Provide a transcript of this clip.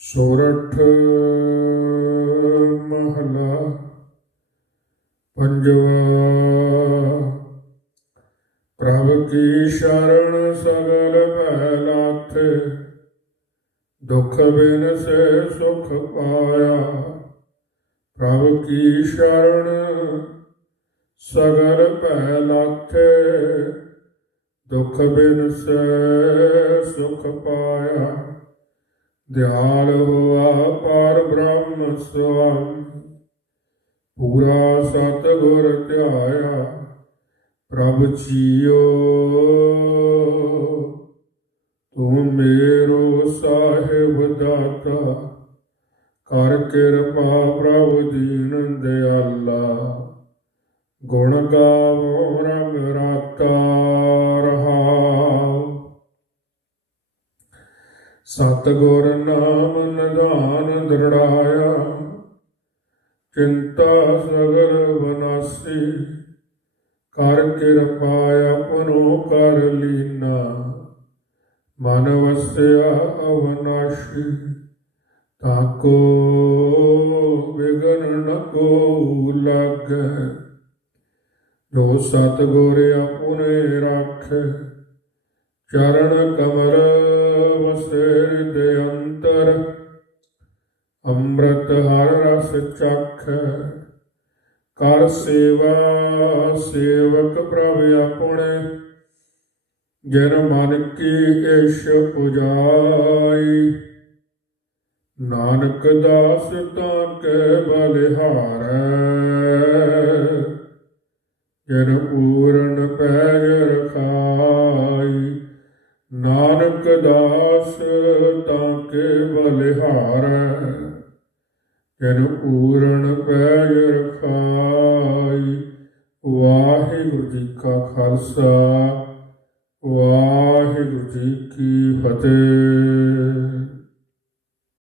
ਸੋਰਠ ਮਹਲਾ ਪੰਜਵਾ ਪ੍ਰਭ ਕੀ ਸ਼ਰਨ ਸਗਲ ਭੈ ਲਾਥੇ ਦੁਖ ਬਿਨ ਸੇ ਸੁਖ ਪਾਇਆ। ਪ੍ਰਭ ਕੀ ਸ਼ਰਨ ਸਗਲ ਭੈ ਲਾਥੇ ਦੁਖ ਬਿਨ ਸੇ ਸੁਖ ਪਾਇਆ। ਦਿਆਲ ਹੋਆ ਪਰ ਬ੍ਰਹਮ ਸੁਆਮੀ ਪੂਰਾ ਸਤ ਗੁਰ ਧਿਆਇਆ, ਪ੍ਰਭ ਜੀਓ। ਤੂੰ ਮੇਰੋ ਸਾਹਿਬ ਦਾਤਾ, ਕਰ ਕਿਰਪਾ ਪ੍ਰਭ ਦੀਨ ਦਿਆਲਾ। ਗੁਣ ਗਾਵੋ ਰੰਗ ਰਾਤਾ। ਸਤਿਗੁਰ ਨਾਮ ਨਿਧਾਨ ਦ੍ਰਿੜਾਇਆ, ਚਿੰਤਾ ਸਗਲ ਬਨਾਸੀ, ਕਰ ਕਿਰਪਾ ਆਪਣੋ ਕਰ ਲੀਨਾ, ਮਨ ਵਸਿਆ ਅਵਨਾਸ਼ੀ ਤਾਕੋ ਵਿਗਨ ਨ ਕੋ ਲਾਗੈ, ਜੋ ਸਤਿਗੁਰ ਆਪਣੇ ਰਾਖੇ, ਚਰਨ ਕਮਰ ਵਸੇ ਦੇ ਅੰਤਰ ਅੰਮ੍ਰਿਤ ਹਰ ਰਸ ਚਖ ਕਰ ਸੇਵਾ ਸੇਵਕ ਪ੍ਰਭ ਆਪਣੇ ਜਿਨ ਮਨ ਕੀ ਇਸ਼ ਪੁਜਾਈ ਨਾਨਕ ਦਾਸ ਤਾਂ ਕੇ ਬਲਿਹਾਰੈ ਜਨ ਪੂਰਨ ਪੈਜ ਰਖਾਈ ਨਾਨਕ ਦਾਸ ਤਾਂ ਕੇ ਬਲਿਹਾਰੈ ਜਿਨ ਪੂਰਨ ਪੈਜ ਰਖਾਈ। ਵਾਹਿਗੁਰੂ ਜੀ ਕਾ ਖਾਲਸਾ, ਵਾਹਿਗੁਰੂ ਜੀ ਕੀ ਫਤਿਹ।